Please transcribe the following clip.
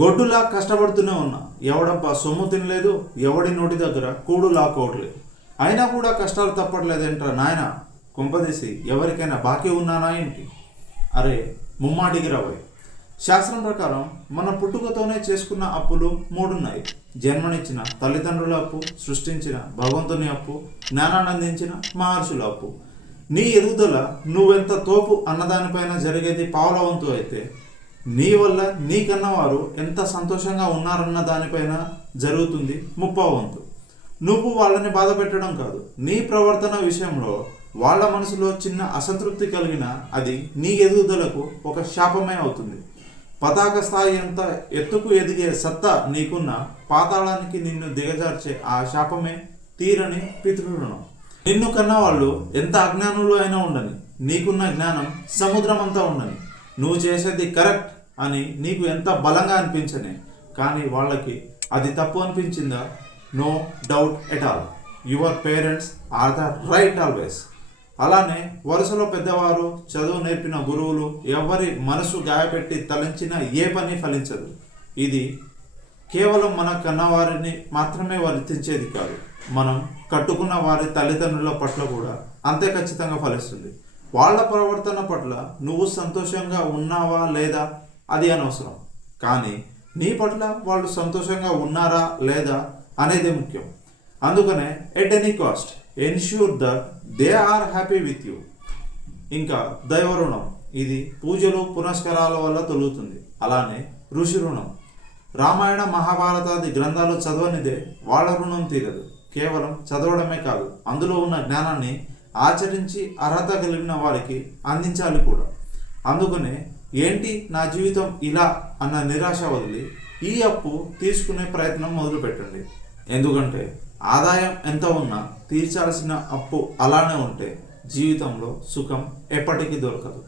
గొడ్డులా కష్టపడుతూనే ఉన్నా, ఎవడబ్బా సొమ్ము తినలేదు, ఎవడి నోటి దగ్గర కూడు లాక్కోవట్లేదు. అయినా కూడా కష్టాలు తప్పట్లేదేంట్రా నాయన, కుంపదీసి ఎవరికైనా బాకీ ఉన్నానా ఏంటి? అరే ముమ్మాటికి రాబోయ్. శాస్త్రం ప్రకారం మన పుట్టుకతోనే చేసుకున్న అప్పులు మూడున్నాయి. జన్మనిచ్చిన తల్లిదండ్రుల అప్పు, సృష్టించిన భగవంతుని అప్పు, జ్ఞానాన్ని అందించిన మహర్షుల అప్పు. నీ ఎదుగుదల నువ్వెంత తోపు అన్నదానిపైన జరిగేది పావుల వంతు అయితే, నీ వల్ల నీకన్నవారు ఎంత సంతోషంగా ఉన్నారన్న దానిపైన జరుగుతుంది ముప్పావు వంతు. నువ్వు వాళ్ళని బాధ పెట్టడం కాదు, నీ ప్రవర్తన విషయంలో వాళ్ళ మనసులో చిన్న అసంతృప్తి కలిగిన అది నీ ఎదుగుదలకు ఒక శాపమే అవుతుంది. పతాక స్థాయి అంత ఎత్తుకు ఎదిగే సత్తా నీకున్న పాతాళానికి నిన్ను దిగజార్చే ఆ శాపమే తీరని పితృరుణం. నిన్ను కన్న వాళ్ళు ఎంత అజ్ఞానులు అయినా ఉండని, నీకున్న జ్ఞానం సముద్రం అంతా ఉండని, నువ్వు చేసేది కరెక్ట్ అని నీకు ఎంత బలంగా అనిపించని, కానీ వాళ్ళకి అది తప్పు అనిపించిందా? No doubt at all, your parents are the right always. అలానే వరుసలో పెద్దవారు, చదువు నేర్పిన గురువులు ఎవరి మనసు గాయపెట్టి తలంచిన ఏ పని ఫలించదు. ఇది కేవలం మన కన్నవారిని మాత్రమే వర్తించేది కాదు, మనం కట్టుకున్న వారి తల్లిదండ్రుల పట్ల కూడా అంతే ఖచ్చితంగా ఫలిస్తుంది. వాళ్ళ ప్రవర్తన పట్ల నువ్వు సంతోషంగా ఉన్నావా లేదా అది అనవసరం, కానీ నీ పట్ల వాళ్ళు సంతోషంగా ఉన్నారా లేదా అనేది ముఖ్యం. అందుకనే at any cost ensure that they are happy with you. ఇంకా దైవ రుణం, ఇది పూజలు పునస్కారాల వల్ల తొలుగుతుంది. అలానే ఋషి రుణం, రామాయణ మహాభారతాది గ్రంథాలు చదవనిదే వాళ్ళ రుణం తీరదు. కేవలం చదవడమే కాదు, అందులో ఉన్న జ్ఞానాన్ని ఆచరించి అర్హత కలిగిన వారికి అందించాలి కూడా. అందుకనే ఏంటి నా జీవితం ఇలా అన్న నిరాశ వదిలి ఈ అప్పు తీసుకునే ప్రయత్నం మొదలు పెట్టండి. ఎందుకంటే ఆదాయం ఎంత ఉన్నా తీర్చాల్సిన అప్పు అలానే ఉంటే జీవితంలో సుఖం ఎప్పటికీ దొరకదు.